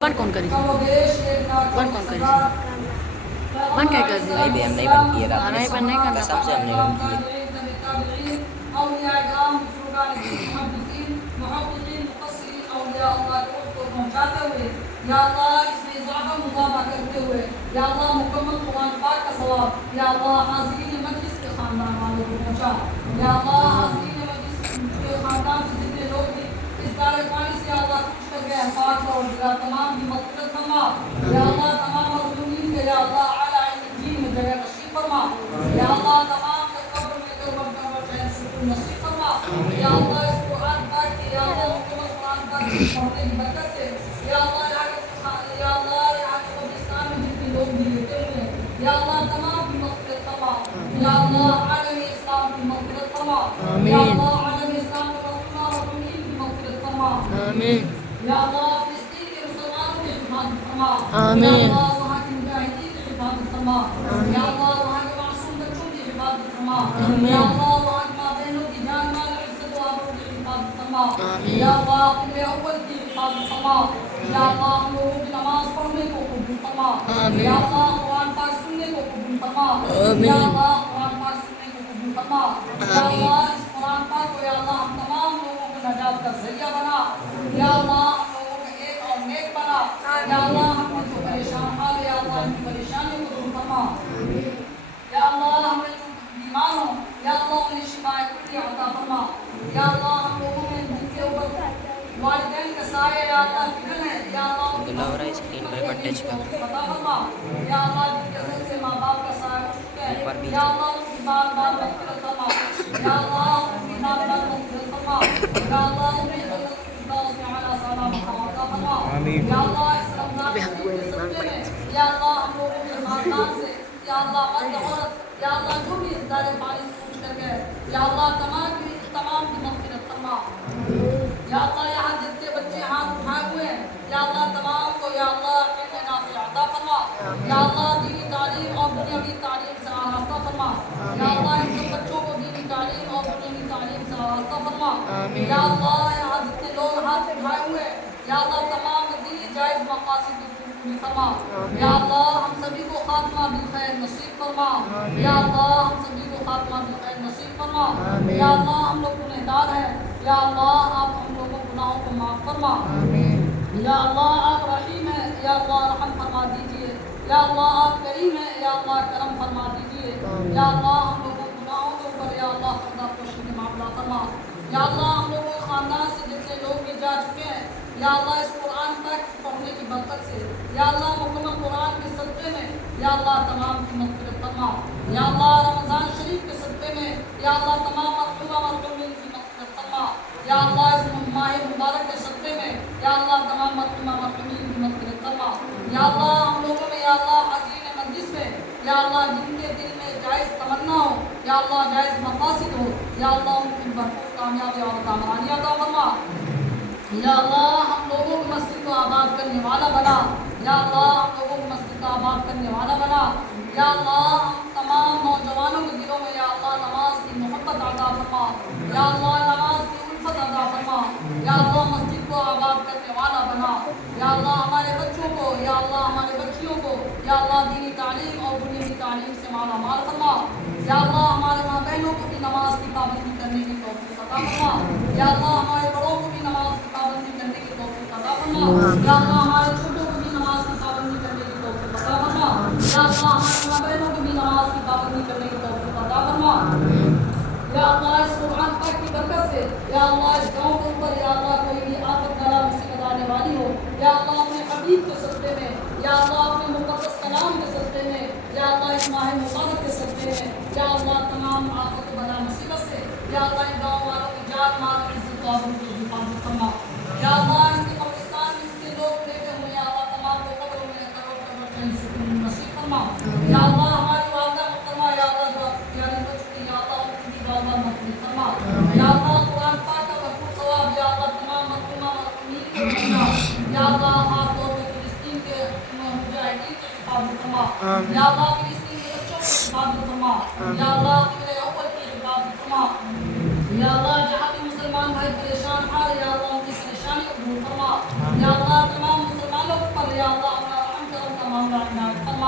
one کون کری one کون کری ون کیا کر دیا نہیں بے ہم نہیں بن کیے رات نہیں بن نہیں کرنا قسم سے ہم نہیں بن کیے یا اللہ اس میں اضافہ مضافہ کرتے ہوئے یا اللہ مکمل قرآن پاک کا ثواب یا اللہ حاضرین مجلس کے خاندان والوں کو پہنچا یا اللہ حاضرین مجلس کے خاندان سے جتنے لوگ بھی اس دار پانی سے اللہ کچھ کر گئے پاک اور یا تمام کی مغفرت فرما یا اللہ تمام مظلومین کے یا اللہ اعلیٰ علم میں جگہ نصیب فرما یا اللہ تمام کے قبر میں قبر چین سکون نصیب فرما یا اللہ اس قرآن پاک کی یا اللہ مکمل قرآن پاک کی پڑھنے کی برکت سے یا اللہ یا اللہ یہاں کے پاکستان میں جتنے لوگ بھی لیتے ہوئے یا اللہ تمام کی مغفرت فرما یا اللہ عالم اسلام کی مغفرت فرما یا اللہ عالم اسلام کے مسلمان اور مومنین کی مغفرت فرما آمین یا اللہ فلسطین کے مسلمانوں کی حفاظت فرما آمین یا اللہ وہاں کے مجاہدین کی حفاظت فرما یا اللہ وہاں کے معصوم بچوں کی حفاظت فرما یا اللہ وہاں کی ماں بہنوں کی جان مال عزت و آبرو کی حفاظت فرما یا اللہ قبل اول کی حفاظت فرما یا اللہ ہم لوگوں کی نماز پڑھنے کو قبول فرما یا اللہ قرآن پاک سننے کو قبول فرما یا اللہ قرآن پاک سننے کو قبول فرما یا اللہ اس قرآن پاک کو یا اللہ ہم تمام لوگوں کو نجات کا ذریعہ بنا یا اللہ ہم لوگوں کو ایک اور نیک بنا یا اللہ ہم نے جو پریشان حال ہے یا اللہ ان کی پریشانیوں کو دور فرما یا اللہ ہم نے جو بیمار ہوں یا اللہ انہیں شفا کلی عطا فرما یا اللہ ہم لوگوں میں جن کے اوپر والدین کا سایہ یا اللہ فکر ہے یا اللہ ان عبداللہ ہو رہا ہے اسکرین پر ایک بار ٹچ کر عطا فرما یا اللہ جن کے سر سے ماں باپ کا سایہ اٹھ چکا اوپر ہے بھی یا اللہ ان کی بار بار مغفرت فرما یا اللہ ان کی بار بار مغفرت فرما یا اللہ انہیں جنت الفردوس میں اعلیٰ ثواب عطا فرما یا اللہ اس رمضان کے صدقے میں یا اللہ ہم لوگوں کے خاندان سے یا اللہ مرد عورت یا اللہ جو بھی اس دار پانی سے پوچھ کر گئے یا اللہ تمام کی مغفرت فرما یا اللہ یہاں جتنے بچے ہاتھ اٹھائے ہوئے ہیں یا اللہ تمام کو یا اللہ علم نافع عطا فرما یا اللہ دینی تعلیم اور دنیاوی تعلیم سے آراستہ فرما یا اللہ ان سب بچوں کو دینی تعلیم اور دنیاوی تعلیم سے آراستہ فرما یا اللہ یہاں جتنے لوگ ہاتھ اٹھائے ہوئے ہیں یا اللہ تمام دینی جائز مقاصد کی پوری فرما یا اللہ ہم سبھی کو خاتمہ بالخیر نصیب فرما یا اللہ ہم سبھی کو خاتمہ بالخیر نصیب فرما یا اللہ ہم لوگ گنہگار ہیں یا اللہ آپ ہم لوگوں گناہوں کو معاف فرما یا اللہ آپ رحیم ہیں یا اللہ رحم فرما دیجئے یا اللہ آپ کریم ہیں یا اللہ کرم فرما دیجئے یا اللہ ہم لوگوں گناہوں کے اوپر یا اللہ پردہ پوشی کے معاملہ فرما یا اللہ ہم لوگوں کے خاندان سے جتنے لوگ بھی جا چکے ہیں یا اللہ اس قرآن تک پڑھنے کی برکت سے یا اللہ مکمل قرآن کے صدقے میں یا اللہ تمام کی مغفرت فرما یا اللہ رمضان شریف کے صدقے میں یا اللہ تمام مرحومہ مرحومین کی مغفرت فرما یا اللہ اس ماہ مبارک کے صدقے میں یا اللہ تمام مرحومہ مرحومین کی مغفرت فرما یا اللہ ہم لوگوں میں یا اللہ حاضرین مجلس میں یا اللہ جن کے دل میں جائز تمنا ہو یا اللہ جائز مقاصد ہو یا اللہ ان کی بھرپور کامیابی اور کامرانی عطا فرما یا اللہ ہم لوگوں کو مسجد کو آباد کرنے والا بنا یا اللہ ہم لوگوں کو مسجد کو آباد کرنے والا بنا یا اللہ ہم تمام نوجوانوں کے دلوں میں یا اللہ نماز کی محبت عطا فرما یا اللہ نماز کی الفت عطا فرما یا اللہ مسجد کو آباد کرنے والا بنا یا اللہ ہمارے بچوں کو یا اللہ ہمارے بچیوں کو یا اللہ دینی تعلیم اور دنیاوی تعلیم سے مالا مال فرما یا اللہ ہمارے ماں بہنوں کو بھی نماز کی پابندی کرنے کی توفیق عطا فرما یا اللہ ہمارے بڑوں کو بھی نماز کی پابندی کرنے کی توفیق عطا فرما یا اللہ ہمارے چھوٹوں کو بھی نماز کی پابندی کرنے کی توفیق عطا فرما یا اللہ ہمارے ماں بہنوں کو بھی نماز کی پابندی کرنے کی توفیق عطا فرما یا اللہ اس قرآن پاک کی برکت سے یا اللہ اس گاؤں کے اوپر یا اللہ کوئی بھی آفت بلا مصیبت آنے والی ہو یا اللہ اپنے حبیب کے صدقے میں یا اللہ اپنے مقدس کلام کے صدقے میں یا اللہ اس ماہ مبارک کے صدقے میں یا اللہ تمام آفت بلا مصیبت سے یا اللہ ان گاؤں والوں کی جان مال عزت و آبرو کی حفاظت فرما یا اللہ ان کے پاکستان میں جتنے لوگ بیٹھے ہوئے یا اللہ تمام کو قبروں میں کروڑ چین سکون نصیب فرما یا اللہ ہماری والدہ محترمہ یا اللہ جو پیاری ہو چکی یا اللہ ان کی بار بار مغفرت فرما یا اللہ قرآن پاک کا بھرپور ثواب یا اللہ تمام مرحومہ مرحومین کو فرما یا اللہ خاص طور پہ فلسطین کے مجاہدین کی حفاظت فرما یا اللہ فلسطین کے بچوں کی حفاظت فرما یا اللہ قبل اول کی حفاظت فرما یا اللہ جہاں بھی مسلمان بھائی پریشان حال یا اللہ ان کی پریشانی کو دور فرما یا اللہ تمام مسلمانوں کو